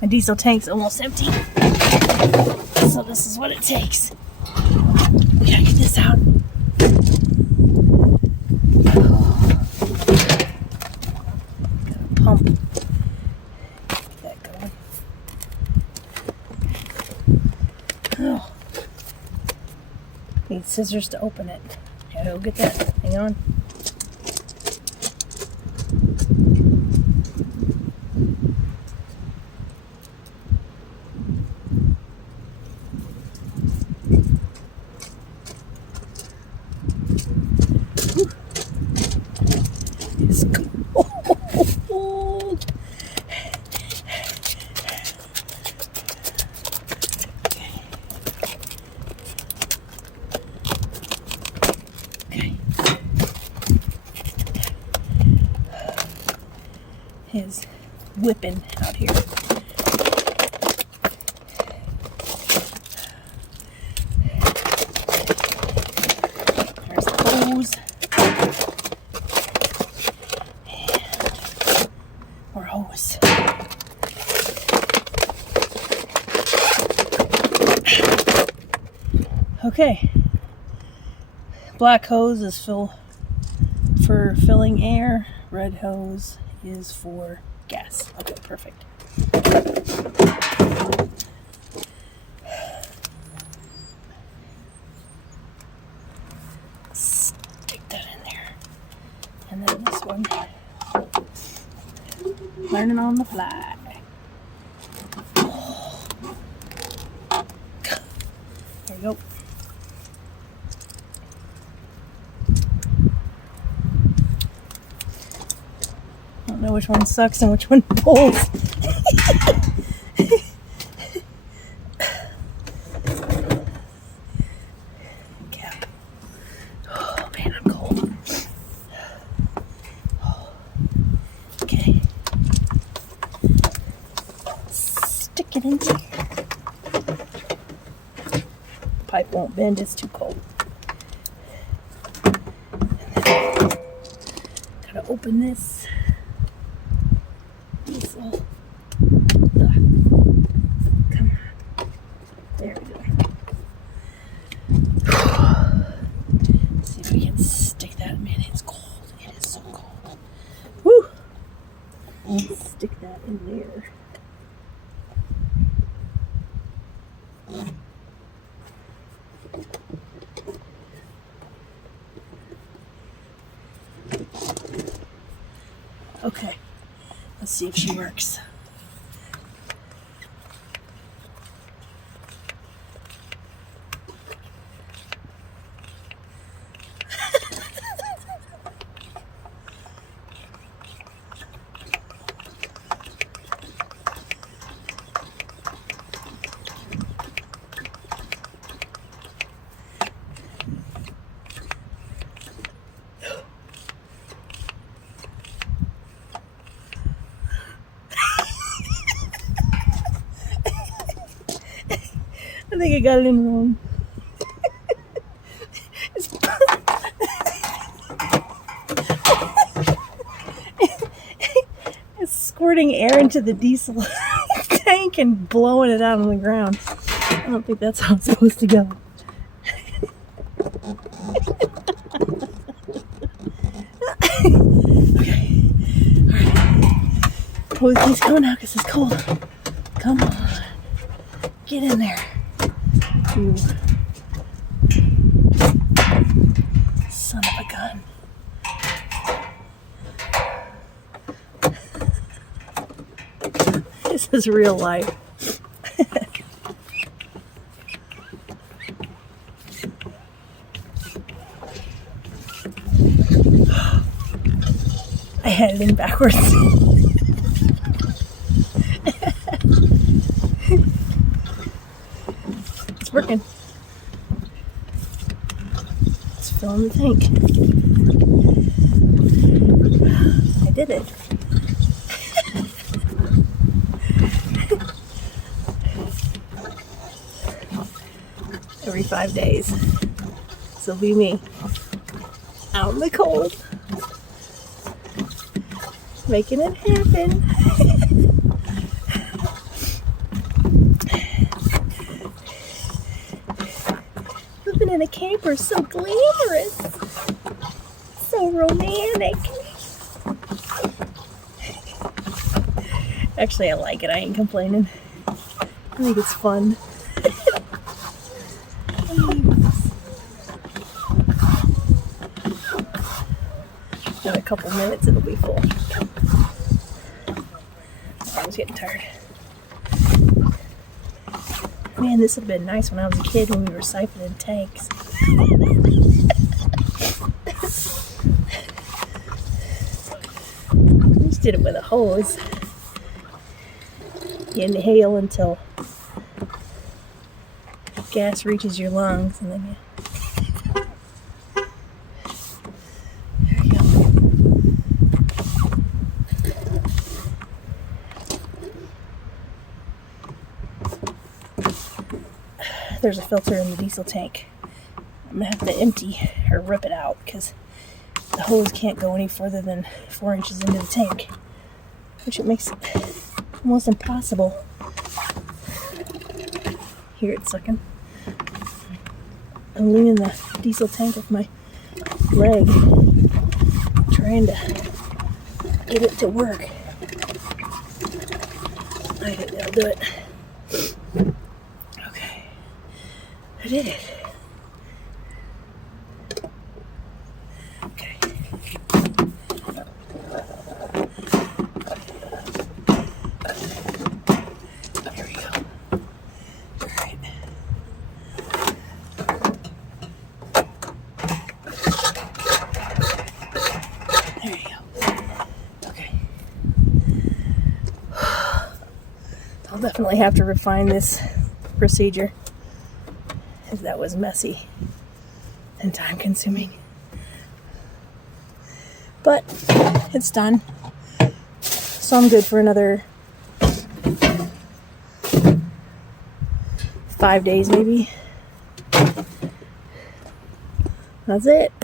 My diesel tank's almost empty. So this is what it takes. We gotta get this out. Gotta pump. Get that going. Oh. Need scissors to open it. Gotta go get that. Hang on. It's cold. Okay. Is whipping out here. There's the hose. And more hose. Okay. Black hose is for filling air. Red hose is for gas. Okay, perfect. Stick that in there. And then this one. Learning on the fly. There you go. I don't know which one sucks and which one pulls. Cap. Oh man, I'm cold. Okay. Stick it in there. The pipe won't bend, it's too cold. And then, gotta open this. Come on. There we go. See if we can stick that. Man, it's cold. It is so cold. Woo! Stick that in there. Okay. Let's see if she works. I think I got it in wrong. It's squirting air into the diesel tank and blowing it out on the ground. I don't think that's how it's supposed to go. Okay. Alright. Hose keeps coming out because it's cold. Come on. Get in there. You son of a gun. This is real life. I had it in backwards. It's working. It's filling the tank. I did it. Every 5 days. This'll be me. Out in the cold. Making it happen. in a camper is so glamorous. So romantic. Actually, I like it. I ain't complaining. I think it's fun. In a couple minutes, it'll be full. I was getting tired. Man, this would have been nice when I was a kid when we were siphoning tanks. We just did it with a hose. You inhale until gas reaches your lungs, and then you... There you go. There's a filter in the diesel tank. I'm gonna have to empty or rip it out because the hose can't go any further than 4 inches into the tank, which it makes it almost impossible. Hear it sucking. I'm leaning the diesel tank with my leg, trying to get it to work. I think that'll do it. Okay. I did it. Okay. Here we go. Alright. There you go. Okay. I'll definitely have to refine this procedure, because that was messy and time consuming. But it's done. So I'm good for another 5 days maybe. That's it.